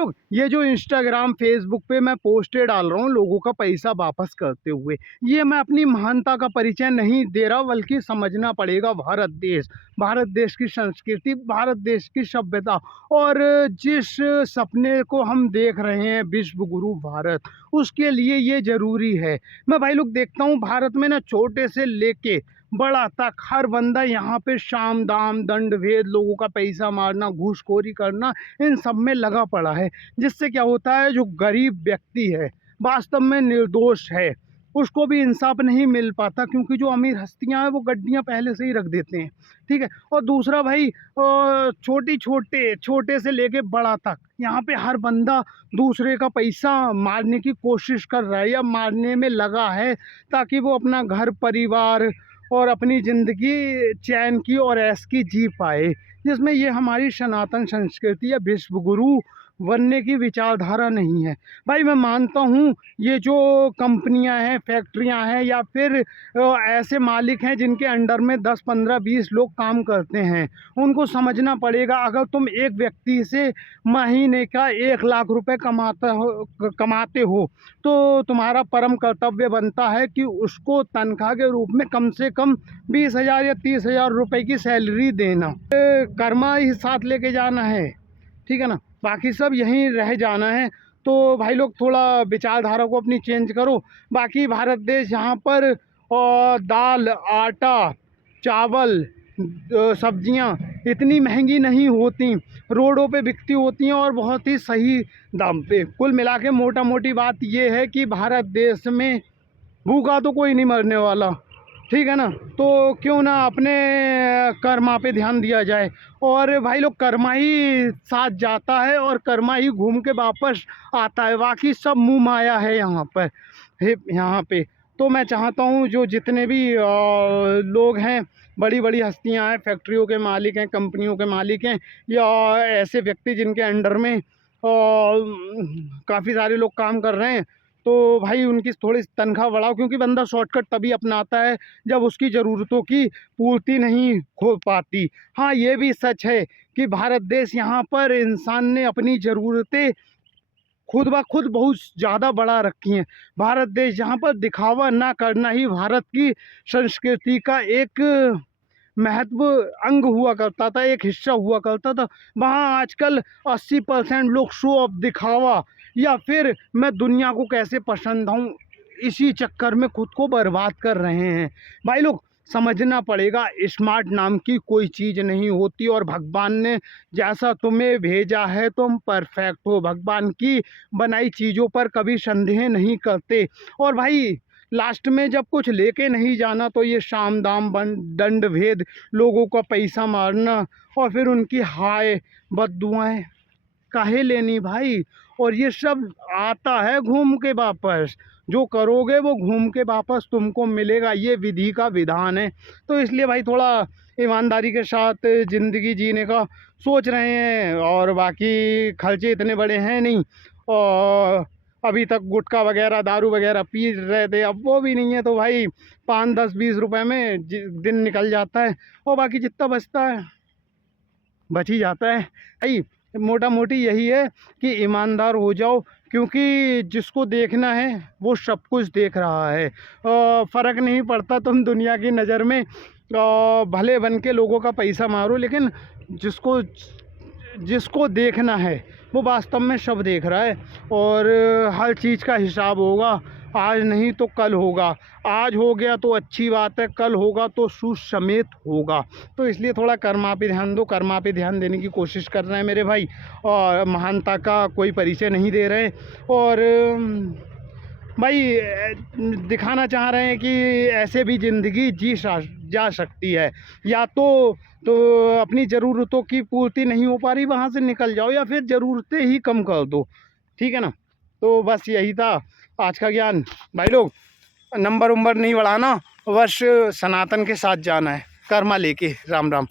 लोग ये जो इंस्टाग्राम फेसबुक पे मैं पोस्टें डाल रहा हूँ लोगों का पैसा वापस करते हुए, ये मैं अपनी महानता का परिचय नहीं दे रहा, बल्कि समझना पड़ेगा भारत देश की संस्कृति, भारत देश की सभ्यता और जिस सपने को हम देख रहे हैं विश्व गुरु भारत, उसके लिए ये ज़रूरी है। मैं भाई लोग देखता हूँ भारत में ना छोटे से लेके बड़ा तक हर बंदा यहाँ पे साम दाम दंड भेद, लोगों का पैसा मारना, घूसखोरी करना, इन सब में लगा पड़ा है। जिससे क्या होता है, जो गरीब व्यक्ति है, वास्तव में निर्दोष है, उसको भी इंसाफ नहीं मिल पाता, क्योंकि जो अमीर हस्तियां हैं वो गड्डियां पहले से ही रख देते हैं। ठीक है। और दूसरा भाई, छोटे से लेके बड़ा तक यहाँ पे हर बंदा दूसरे का पैसा मारने की कोशिश कर रहा है या मारने में लगा है, ताकि वो अपना घर परिवार और अपनी ज़िंदगी चैन की और ऐश की जी पाए, जिसमें ये हमारी सनातन संस्कृति या विश्व गुरु बनने की विचारधारा नहीं है। भाई मैं मानता हूँ ये जो कंपनियां हैं, फैक्ट्रियां हैं, या फिर ऐसे मालिक हैं जिनके अंडर में 10, 15, 20 लोग काम करते हैं, उनको समझना पड़ेगा। अगर तुम एक व्यक्ति से महीने का 1 लाख रुपए कमाते हो तो तुम्हारा परम कर्तव्य बनता है कि उसको तनख्वाह के रूप में कम से कम 20,000 या 30,000 रुपए की सैलरी देना। कर्मा ही साथ लेके जाना है, ठीक है ना, बाकी सब यहीं रह जाना है। तो भाई लोग थोड़ा विचारधारा को अपनी चेंज करो। बाकी भारत देश यहाँ पर दाल, आटा, चावल, सब्जियाँ इतनी महंगी नहीं होती, रोडों पे बिकती होती हैं और बहुत ही सही दाम पे। कुल मिला के मोटा मोटी बात ये है कि भारत देश में भूखा तो कोई नहीं मरने वाला, ठीक है ना। तो क्यों ना अपने कर्मा पे ध्यान दिया जाए। और भाई लोग कर्मा ही साथ जाता है और कर्मा ही घूम के वापस आता है, बाकी सब मुँह माया है यहाँ पे। तो मैं चाहता हूँ जो जितने भी लोग हैं, बड़ी बड़ी हस्तियाँ हैं, फैक्ट्रियों के मालिक हैं, कंपनियों के मालिक हैं, या ऐसे व्यक्ति जिनके अंडर में काफ़ी सारे लोग काम कर रहे हैं, तो भाई उनकी थोड़ी तनख्वाह बढ़ाओ, क्योंकि बंदा शॉर्टकट तभी अपनाता है जब उसकी ज़रूरतों की पूर्ति नहीं हो पाती। हाँ, ये भी सच है कि भारत देश यहाँ पर इंसान ने अपनी ज़रूरतें खुद ब खुद बहुत ज़्यादा बढ़ा रखी हैं। भारत देश यहाँ पर दिखावा ना करना ही भारत की संस्कृति का एक महत्व अंग हुआ करता था, एक हिस्सा हुआ करता था। वहाँ आजकल 80% लोग शो ऑफ, दिखावा, या फिर मैं दुनिया को कैसे पसंद आऊँ, इसी चक्कर में खुद को बर्बाद कर रहे हैं। भाई लोग समझना पड़ेगा, स्मार्ट नाम की कोई चीज़ नहीं होती, और भगवान ने जैसा तुम्हें भेजा है तुम परफेक्ट हो। भगवान की बनाई चीज़ों पर कभी संदेह नहीं करते। और भाई लास्ट में जब कुछ लेके नहीं जाना तो ये साम दाम दंड भेद, लोगों का पैसा मारना और फिर उनकी हाय बद्दुआएं काहे लेनी भाई। और ये सब आता है घूम के वापस, जो करोगे वो घूम के वापस तुमको मिलेगा, ये विधि का विधान है। तो इसलिए भाई थोड़ा ईमानदारी के साथ ज़िंदगी जीने का सोच रहे हैं, और बाकी खर्चे इतने बड़े हैं नहीं। और अभी तक गुटखा वगैरह, दारू वगैरह पी रहे थे, अब वो भी नहीं है, तो भाई 5, 10, 20 रुपए में दिन निकल जाता है, और बाकी जितना बचता है बच ही जाता है। भाई मोटा मोटी यही है कि ईमानदार हो जाओ, क्योंकि जिसको देखना है वो सब कुछ देख रहा है। फ़र्क नहीं पड़ता तुम दुनिया की नज़र में भले बन के लोगों का पैसा मारो, लेकिन जिसको देखना है वो वास्तव में सब देख रहा है। और हर चीज़ का हिसाब होगा, आज नहीं तो कल होगा। आज हो गया तो अच्छी बात है, कल होगा तो सूद समेत होगा। तो इसलिए थोड़ा कर्मा पे ध्यान दो, कर्मा पे ध्यान देने की कोशिश कर रहे हैं मेरे भाई, और महानता का कोई परिचय नहीं दे रहे। और भाई दिखाना चाह रहे हैं कि ऐसे भी ज़िंदगी जा सकती है। या तो अपनी ज़रूरतों की पूर्ति नहीं हो पा रही, वहाँ से निकल जाओ, या फिर ज़रूरतें ही कम कर दो, ठीक है ना। तो बस यही था आज का ज्ञान। भाई लोग नंबर नहीं बढ़ाना, बस सनातन के साथ जाना है, कर्मा लेके। राम राम।